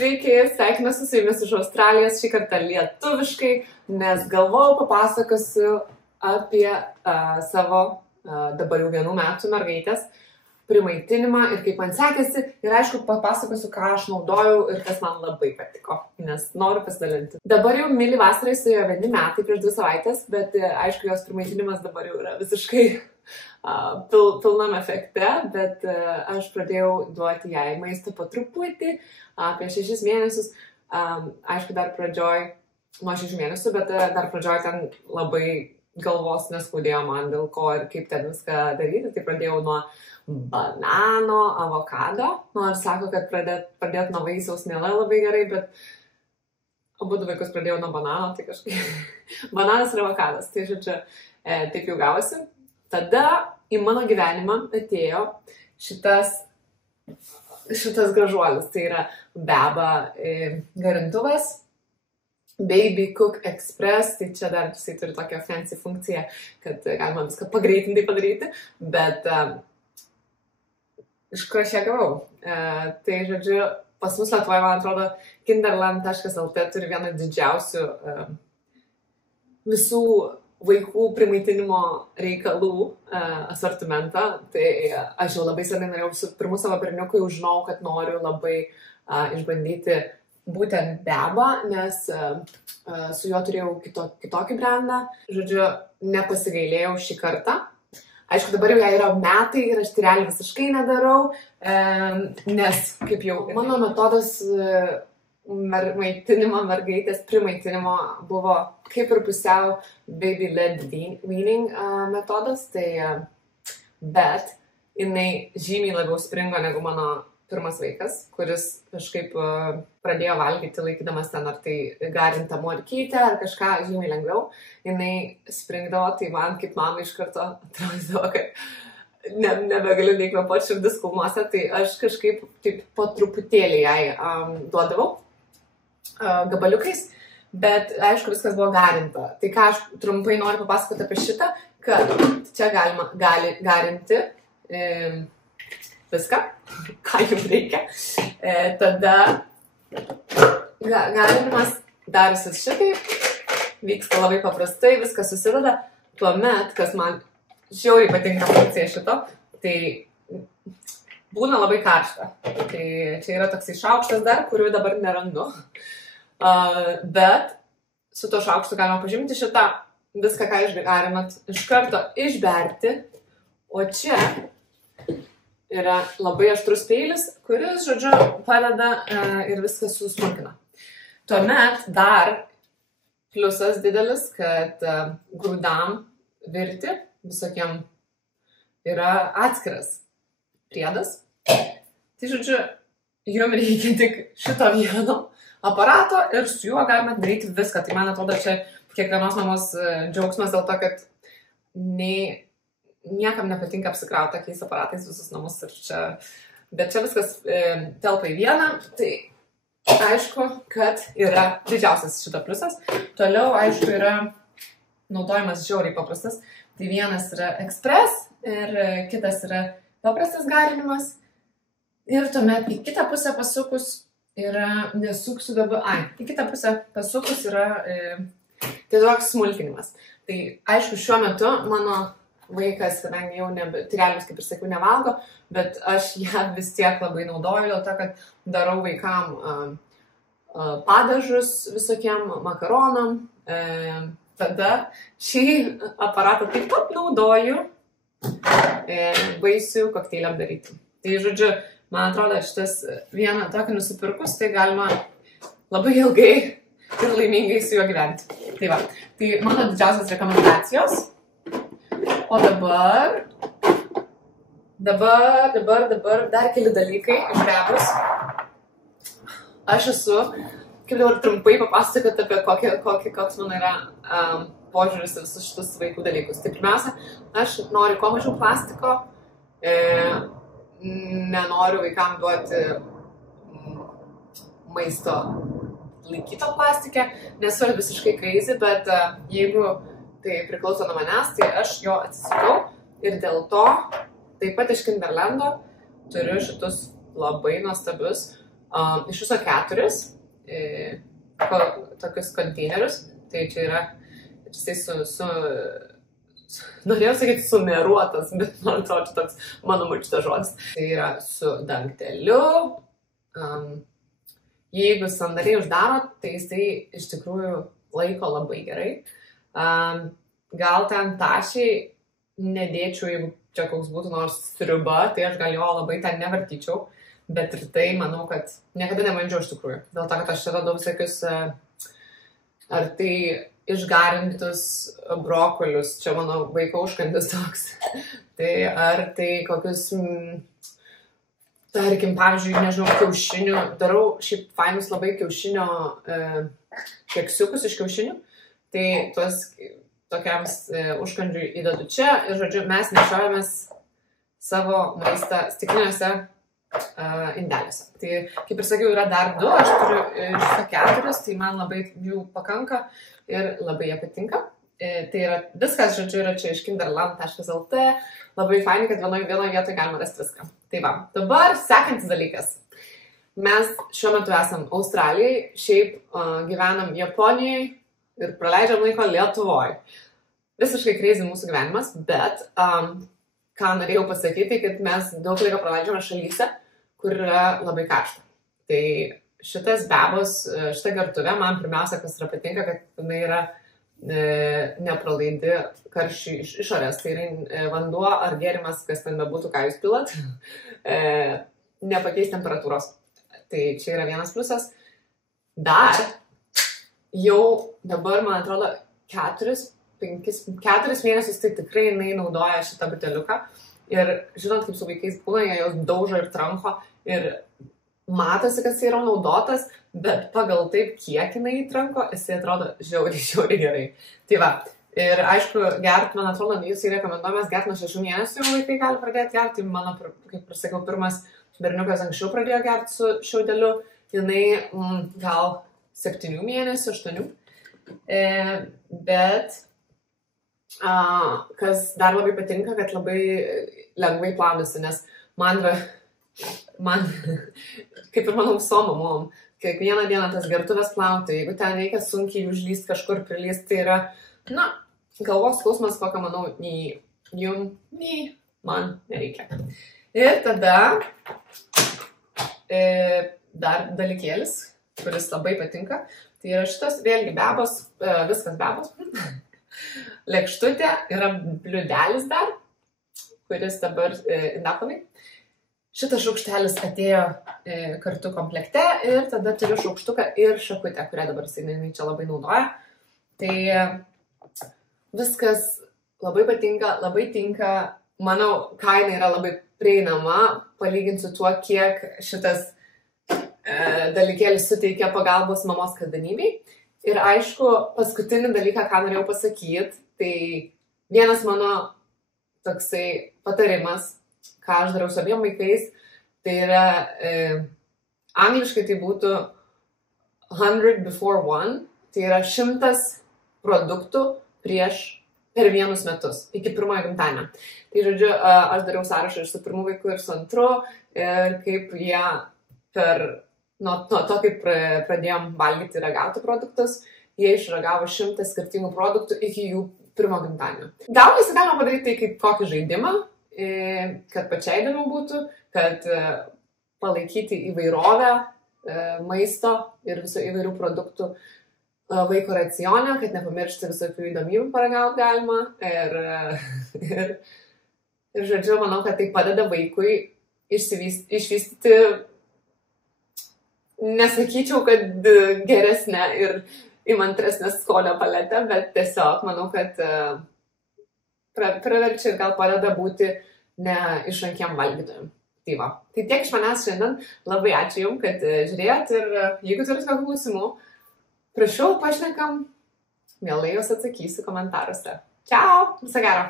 Sveiki, sveikinuosi su jumis iš Australijos, šį kartą lietuviškai, nes galvojau papasakosiu apie savo dabar jau 1 metų mergaitės primaitinimą ir kaip man sekėsi. Ir aišku, papasakosiu, ką aš naudojau ir kas man labai patiko, nes noriu pasidalinti. Dabar jau Mili vasarai suėjo 1 metai prieš 2 savaitės, bet aišku, jos primaitinimas dabar jau yra visiškai pilnam efekte, bet aš pradėjau duoti jai maistą po truputį, prieš 6 mėnesius. Aišku, dar pradžioj, nuo 6 mėnesių, bet dar pradžioj ten labai galvos neskaudėjo man dėl ko ir kaip ten viską daryti. Tai pradėjau nuo banano, avokado. Nors sako, kad pradėt nuo vaisiaus nėra labai gerai, bet abu vaikus pradėjau nuo banano, tai kažkaip bananas ir avokadas. Tai žodžiu, taip jau gavosi. Tada į mano gyvenimą atėjo šitas gražuolis. Tai yra Beba garintuvas, Baby Cook Express. Tai čia dar jisai turi tokią fancy funkciją, kad galima viską pagreitintai padaryti. Bet iš kur aš ją gavau? Tai žodžiu, pas mus Lietuvoje, man atrodo, kinderland.lt turi vieną didžiausių visų vaikų primaitinimo reikalų asortimentą. Tai aš jau labai senai norėjau su pirmu savo berniuku, jau žinau, kad noriu labai išbandyti būtent Beba, nes su juo turėjau kitokį brandą. Žodžiu, nepasigailėjau šį kartą. Aišku, dabar jau jai yra metai ir aš tyrelį visiškai nedarau, nes kaip jau mano metodas maitinimo mergaitės primaitinimo buvo kaip ir pusiau baby-led weaning metodas, tai bet jinai žymiai labiau springo negu mano pirmas vaikas, kuris kažkaip pradėjo valgyti laikydamas ten ar tai garintą morkytę ar kažką žymiai lengviau. Jinai springdavo, tai man kaip mamai iš karto atrodydavo, kad nebegaliu nei kvėpuoti, širdis kulmuose, tai aš kažkaip taip po truputėlį jai duodavau gabaliukais, bet aišku, viskas buvo garinta. Tai ką aš trumpai noriu papasakoti apie šitą, kad čia gali garinti viską, ką jums reikia. Tada garinimas darosi šitaip, vyksta labai paprastai, viskas susideda. Tuomet, kas man žiauriai patinka funkcija šito, tai būna labai karšta. Tai čia yra toksai šaukštas dar, kurių dabar nerandu. Bet su to šaukštu galima pažymti šitą viską, ką išgarinat, iš karto išberti. O čia yra labai aštrus peilis, kuris, žodžiu, padeda ir viską susmulkina. Tuomet dar pliusas didelis, kad grūdam virti visokiem yra atskiras priedas. Tai, žodžiu, jums reikia tik šito vieno aparato ir su juo galime daryti viską. Tai man atrodo, čia kiekvienos mamos džiaugsmas dėl to, kad niekam nepatinka apsikrauti tokiais aparatais visus namus. Bet čia viskas telpa į vieną. Tai aišku, kad yra didžiausias šito pliusas. Toliau, aišku, yra naudojimas žiauriai paprastas. Tai vienas yra Express ir kitas yra paprastas garinimas. Ir tuomet į kitą pusę pasukus yra, nesuksiu dabar, į kitą pusę pasukus yra tiesiog smulkinimas. Tai aišku, šiuo metu mano vaikas, kadangi jau tyrelius, kaip ir sakiau, nevalgo, bet aš ją vis tiek labai naudoju, dėl to, kad darau vaikam padažus visokiem makaronam. Tada šį aparatą taip pat naudoju vaisių kokteiliam daryti. Tai, žodžiu, man atrodo, šitas vieną tokį nusipirkus, tai galima labai ilgai ir laimingai su juo gyventi. Tai va, tai mano didžiausias rekomendacijos. O dabar dar keli dalykai iš Bebos. Aš esu, kaip dabar trumpai papasakoti apie koks man yra požiūris į visus šitus vaikų dalykus. Tai pirmiausia, aš noriu kuo mažiau plastiko, nenoriu vaikam duoti maisto laikyto plastike, nesu visiškai crazy, bet jeigu tai priklauso nuo manęs, tai aš jo atsisakau ir dėl to taip pat iš Kinderlando turiu šitus labai nuostabius Iš viso 4 tokius konteinerius. Tai čia yra, norėjau sakyti sumeruotas, bet man atrodo, čia toks mano močiutės žodis. Tai yra su dangteliu. Jeigu sandariai uždaro, tai jisai iš tikrųjų laiko labai gerai. Gal ten tašiai nedėčiau, jeigu čia koks būtų nors sriuba, tai aš gal jo labai ten nevartyčiau. Bet ir tai, manau, kad niekada nebandžiau iš tikrųjų. Dėl to, kad aš čia radau visokius, ar tai išgarintus brokolius, čia mano vaiko užkandis toks. Tai ar tai kokius, tarkim, pavyzdžiui, nežinau, kiaušinių, darau šiaip fainus labai kiaušinio keksiukus iš kiaušinių. Tai tuos tokiams užkandžiui įdedu čia ir, žodžiu, mes nešiojamės savo maistą stikliniuose indeliuose. Tai, kaip ir sakiau, yra dar 2, aš turiu iš 4, tai man labai jų pakanka ir labai jie patinka. Tai yra viskas, žodžiu, yra čia iš kinderland.lt, labai fainai, kad vienoje vietoje galima rasti viską. Tai va, dabar sekantis dalykas. Mes šiuo metu esam Australijai, šiaip gyvenam Japonijai ir praleidžiam laiko Lietuvoje. Visiškai crazy mūsų gyvenimas, bet ką norėjau pasakyti, kad mes daug laiko praleidžiame šalyse, kur yra labai karšta. Tai šitas bebos, šita gertuvė, man pirmiausia, kas yra patinka, kad jinai yra nepralaidi karščiui iš išorės. Tai yra vanduo ar gėrimas, kas ten bebūtų, ką jūs pilat, nepakeis temperatūros. Tai čia yra vienas pliusas. Dar jau dabar, man atrodo, 4 mėnesius tai tikrai jinai naudoja šitą buteliuką. Ir žinot, kaip su vaikais būna, jie jos daužo ir tranko ir matosi, kad jis yra naudotas, bet pagal taip, kiek jinai įtranko, jisai atrodo žiauriai gerai. Tai va, ir aišku, gert, man atrodo, jūs rekomenduojamas gert nuo 6 mėnesių vaikai gali pradėti gerti. Mano, kaip ir sakiau, pirmas berniukas anksčiau pradėjo gerti su šiaudeliu, jinai gal 7 mėnesių, 8. Bet kas dar labai patinka, kad labai lengvai plaunasi, nes man, kaip ir manau, visom mamom, kiekvieną dieną tas gertuvės plauti, jeigu ten reikia sunkiai užlyst kažkur prilyst, tai yra, galvos skausmas, kokią, manau, nei jum, nei man nereikia. Ir tada dar dalykėlis, kuris labai patinka, tai yra šitas vėlgi bebos, viskas bebos. Lėkštutė yra bliudelis dar, kuris dabar indaplovai. Šitas šaukštelis atėjo kartu komplekte ir tada turiu šaukštuką ir šakutę, kurią dabar jinai čia labai naudoja. Tai viskas labai patinka, labai tinka. Manau, kaina yra labai prieinama, palyginti su tuo, kiek šitas dalykėlis suteikia pagalbos mamos kasdienybei. Ir aišku, paskutinį dalyką, ką norėjau pasakyti, tai vienas mano toksai patarimas, ką aš darau su abiem vaikais, tai yra angliškai tai būtų 100 before 1, tai yra 100 produktų per 1 metus, iki pirmojo gimtadienio. Tai žodžiu, aš dariau sąrašą ir su pirmu vaiku, ir su antru, ir kaip jie nuo to, kaip pradėjom valgyti ir ragauti produktus, jie išragavo 100 skirtingų produktų iki jų pirmo gimtadienio. Gal visi galima padaryti tai kaip kokį žaidimą, kad pačiai įdomu būtų, kad palaikyti įvairovę maisto ir visų įvairių produktų vaiko racione, kad nepamiršti visokių įdomybių paragauti galima. Ir žodžiu, manau, kad tai padeda vaikui išvystyti, nesakyčiau, kad geresnę ir įmantresnę skonio paletę, bet tiesiog manau, kad praverčia ir gal padeda būti neišrankiem valgytojam. Tai va. Tai tiek iš manęs šiandien. Labai ačiū Jums, kad žiūrėjot ir jeigu turit kokių klausimų, prašau, pašnekam, mielai juos atsakysiu komentaruose. Čiau, viso gero.